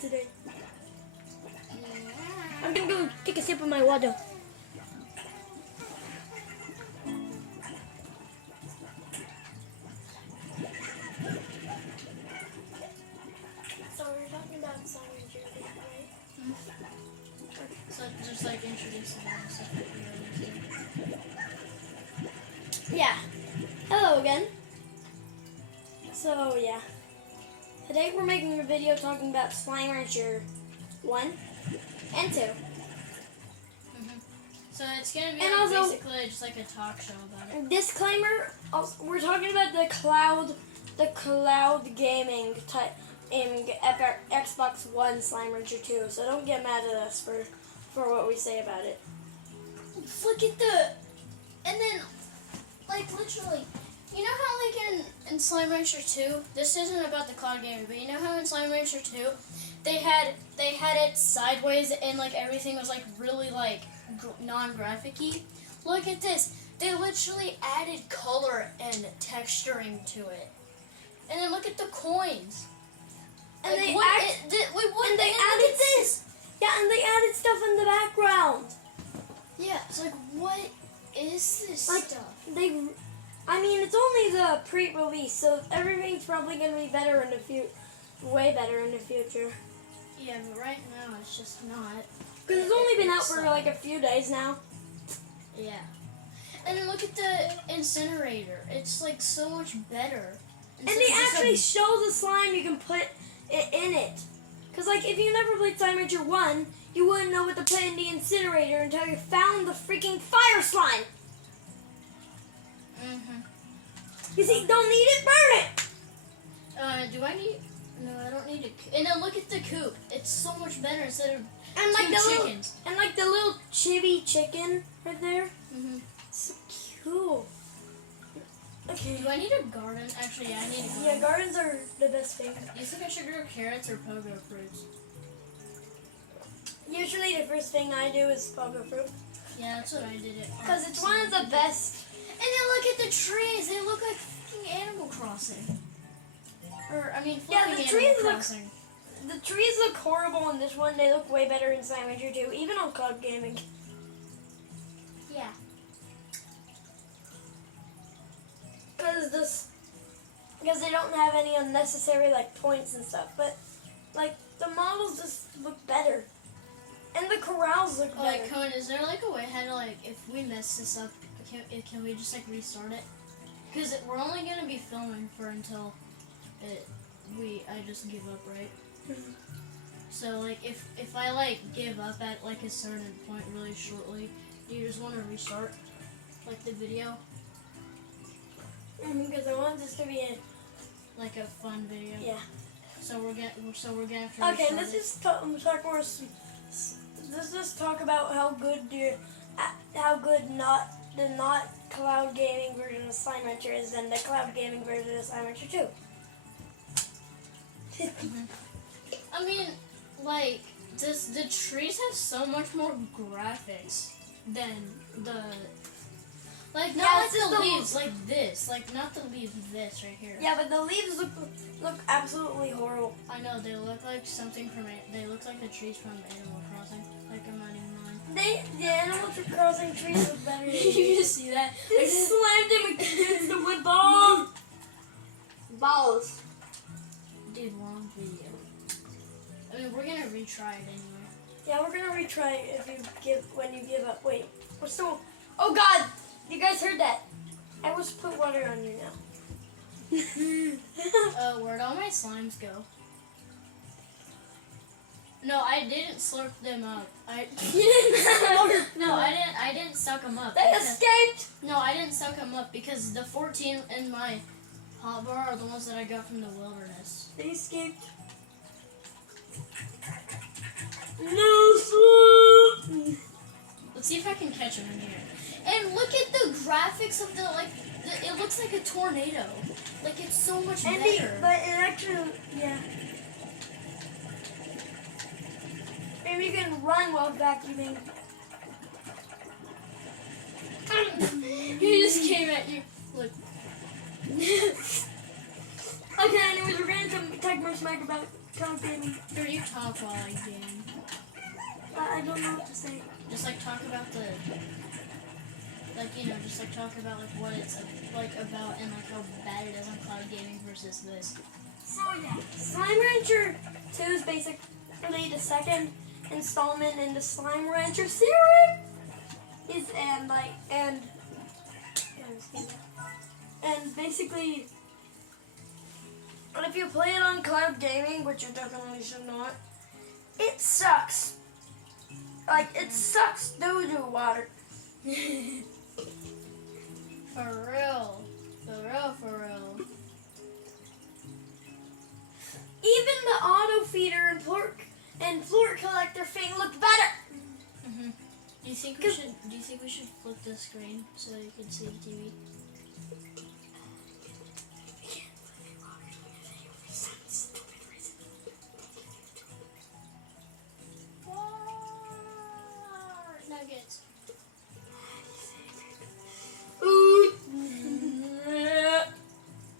today. I'm gonna go take a sip of my water. So we're talking about Slime Rancher, right? So just like introducing stuff that we already do. Yeah. Hello again. So yeah. Today we're making a video talking about Slime Rancher 1 and 2. So it's gonna be And like also- basically just like a talk show about it. Disclaimer, also, we're talking about the cloud gaming type in Xbox One Slime Rancher 2, so don't get mad at us for what we say about it. Look at and then, like literally, you know how like in Slime Rancher 2, this isn't about the cloud gaming, but you know how in Slime Rancher 2, they had it sideways and like everything was like really like non-graphic-y? Look at this. They literally added color and texturing to it. And then look at the coins. And Like, they what? add- And then look at this. Yeah, and they added stuff in the background. Yeah, it's like, what is this Like, stuff? I mean, it's only the pre-release, so everything's probably gonna be better in the way better in the future. Yeah, but right now it's just not. Because it's only been out for like a few days now. Yeah. And then look at the incinerator. It's like so much better. And they actually show the slime you can put in it. Because like if you never played Slime Rancher 1, you wouldn't know what to put in the incinerator until you found the freaking fire slime. You see, don't need it, burn it. Do I need? No, I don't need a. And then look at the coop. It's so much better instead of And like two the chickens. little chibi chicken right there. Mhm. So cute. Okay. Do I need a garden? Actually, yeah, I need a garden. Yeah, gardens are the best thing. Do you think I should grow carrots or pogo fruits? Usually the first thing I do is pogo fruit. Yeah, that's what I did it. Because it's one of the best. And then look at the trees. They look like fucking Animal Crossing. Or, I mean, Yeah, flipping the trees Animal look- Crossing. The trees look horrible in this one. They look way better in Slime Rancher 2, even on Cloud Gaming. Yeah. Because they don't have any unnecessary like points and stuff. But like the models just look better. And the corrals look Oh, better. like, Cohen, is there like a way how to like, if we mess this up, can we just like restart it? Because we're only gonna be filming for until I just give up, right? Mhm. So like, if I like give up at like a certain point really shortly, do you just want to restart like the video, Because I want this to be like a fun video? yeah. So we're gonna have to. Okay, restart let's it. just talk more. Let's just talk about how good not Cloud Gaming version of Slime Rancher is than the Cloud Gaming version of Slime Rancher 2. I mean, like, the trees have so much more graphics than the, like, not Yeah, like it's just the the- leaves, like this, like, not the leaves, this right here. Yeah, but the leaves look absolutely horrible. I know, they look like something from, they look like the trees from Animal Crossing, like, I'm not even lying. The Animal Crossing trees look better. You just see that? They slammed him against the wood ball. Balls. Dude, long video. I mean, we're gonna retry it anyway. Yeah, we're gonna retry it when you give up. Wait, we're still. Oh God! You guys heard that? I will just put water on you now. Where'd all my slimes go? No, I didn't slurp them up. No, I didn't suck them up. They because- escaped. No, I didn't suck them up because the 14 in my hot bar are the ones that I got from the wilderness. They escaped. No slime. Let's see if I can catch them in here. And look at the graphics of it looks like a tornado. Like, it's so much better. But it actually, yeah. Maybe you can run while vacuuming. He just came at you. Look. Okay, anyways, we're gonna take more smack about cloud gaming. Or you talk while I game. I don't know what to say. Just like talk about the, like, you know, just like talk about like what it's like about and like how bad it is on cloud gaming versus this. So yeah, Slime Rancher 2 is basically the second installment in the Slime Rancher series. And basically, if you play it on cloud gaming, which you definitely should not, it sucks. Like, it sucks doo-doo water. For real. For real, for real. Even the auto feeder and floor collector thing look better. Mm-hmm. Do you think we should flip the screen so you can see the TV? Nuggets.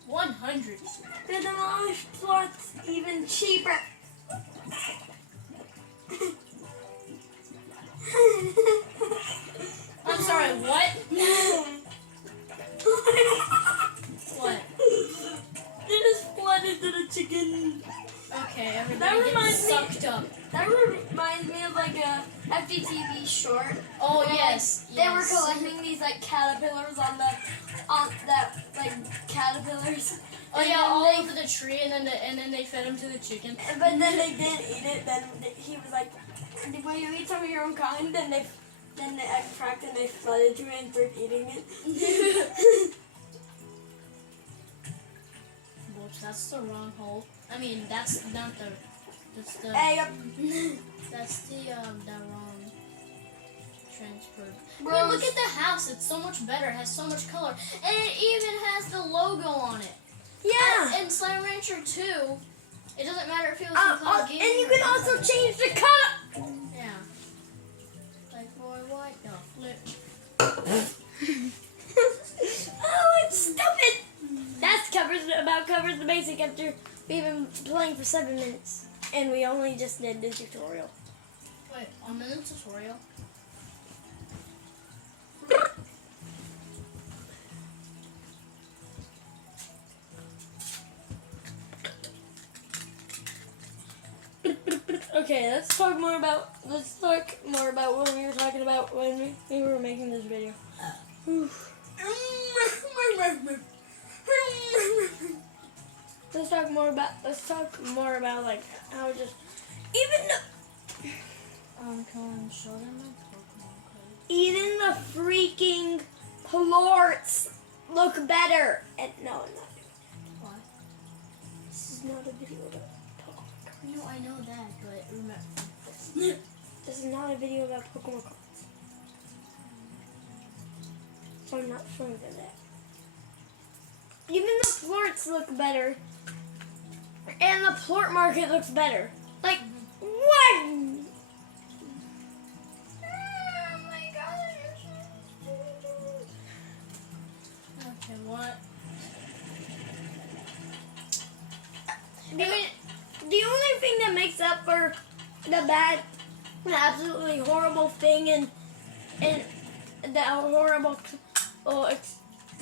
100. The demolished plot's even cheaper. I'm sorry, what? What? They just flooded to the chicken. Okay, That everybody reminds gets me- sucked up. That reminds me of like a FGTV short. Oh, where, yes. They were yes. collecting these like caterpillars on that like caterpillars. Oh And yeah, then all they- over the tree, and then they fed them to the chicken. But then they didn't eat it. Then he was like, "Will you eat some of your own kind?" Then the egg cracked and they flooded to it and started eating it. Whoops, that's the wrong hole. I mean, that's not the. That's the. Hey, That's the wrong transfer. I bro, mean, look at the house. It's so much better. It has so much color, and it even has the logo on it. yeah. In Slime Rancher 2, it doesn't matter if it was in And Cloud Gaming. you can also change the color. Yeah. Like, boy, what the flip? Oh, it's stupid. That covers the basic after we've been playing for 7 minutes. And we only just did the tutorial. Wait, I'm in the tutorial. Okay, let's talk more about what we were talking about when we were making this video. Let's talk more about like how just even Can I show them my Pokemon code? even the freaking plorts look better. And no, I'm not doing it. What? This is not a video about Pokemon cards. No, I know that, but remember. This is not a video about Pokemon cards. So I'm not showing them that. Even the plorts look better. And the plort market looks better. Like, what? Oh my god. Okay, what? The only thing that makes up for the absolutely horrible thing and the horrible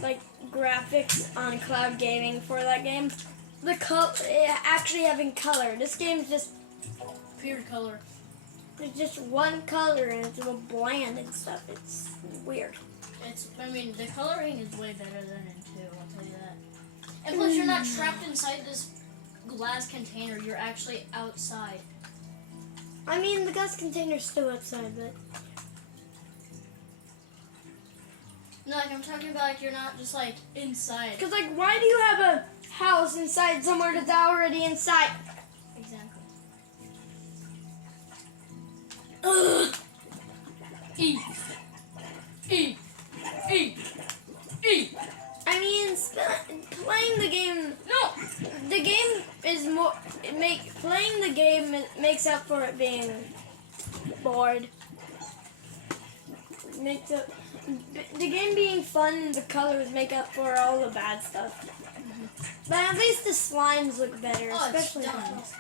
like graphics on cloud gaming for that game, actually having color. This game's just Pure color. it's just one color and it's all bland and stuff. It's weird. I mean, the coloring is way better than in 2, I'll tell you that. And plus, you're not trapped inside this glass container. You're actually outside. I mean, the gas container's still outside, but No, like, I'm talking about, like, you're not just, like, inside. because like, why do you have a house inside somewhere that's already inside? Exactly. Ugh. Eat. Eat. Eat. Eat. I mean, playing the game. No, the game is more. Playing the game makes up for it being bored. Makes up. The game being fun, the colors make up for all the bad stuff. But at least the slimes look better, Oh, it's especially done. What's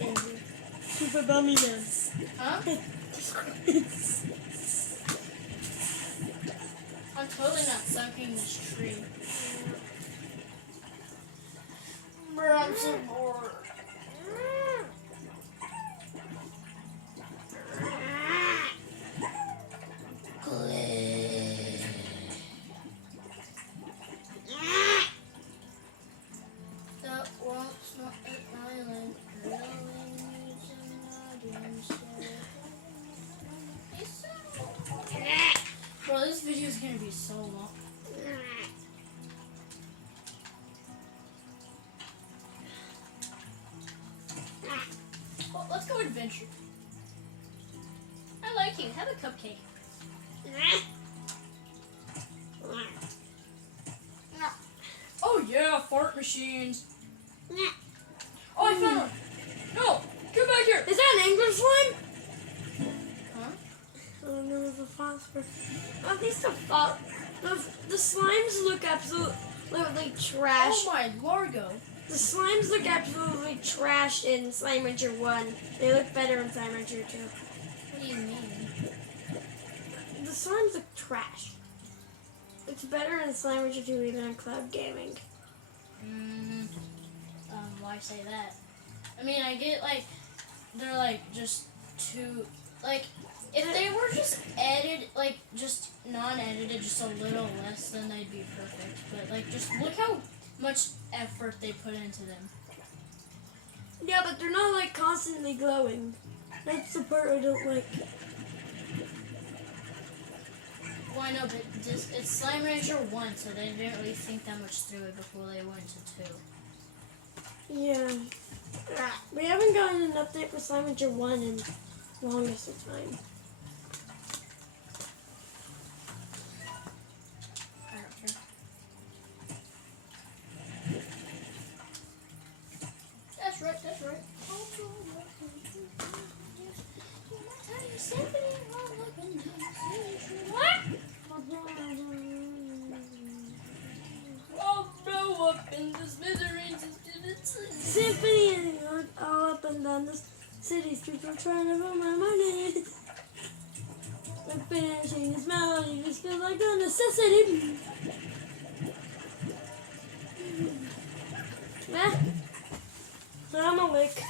in here? Super Bummy Man. Huh? I'm totally not sucking this tree. Bro, I'm so bored. That walks not an island, really needs an audience. Bro, this video is gonna be so long. Well, let's go adventure. I like you. Have a cupcake. Oh yeah, fart machines. Oh, I found one. No, come back here. Is that an English slime? Huh? Oh no, the phosphor. At least the slimes look absolutely trash. Oh my Largo. The slimes look absolutely trash in Slime Rancher 1. They look better in Slime Rancher 2. What do you mean? The slimes look trash. It's better in Slime Rancher 2 even in Cloud Gaming. Why say that? I mean, I get like they're like just too like if they were just edited like just non-edited just a little less, then they'd be perfect. But like just look how much effort they put into them. Yeah, but they're not like constantly glowing. That's the part I don't like. Well, I know, but it's Slime Rancher 1, so they didn't really think that much through it before they went to 2. Yeah. We haven't gotten an update for Slime Rancher 1 in longest of time. I don't care. That's right, that's right. Oh, blow up in the smithereens. Symphony and all up and down the city streets are trying to run my money. I'm finishing this melody, just feels like a necessity. I'm awake.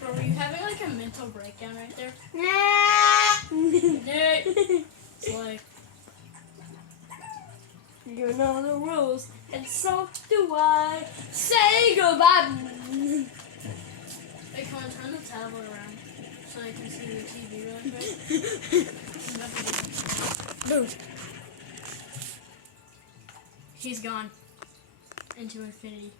Bro, were you having like a mental breakdown right there? Yeah. It's like, You know the rules, and so do I. Say goodbye. hey, come on, turn the tablet around so I can see the TV really quick. Boom. He's gone into infinity.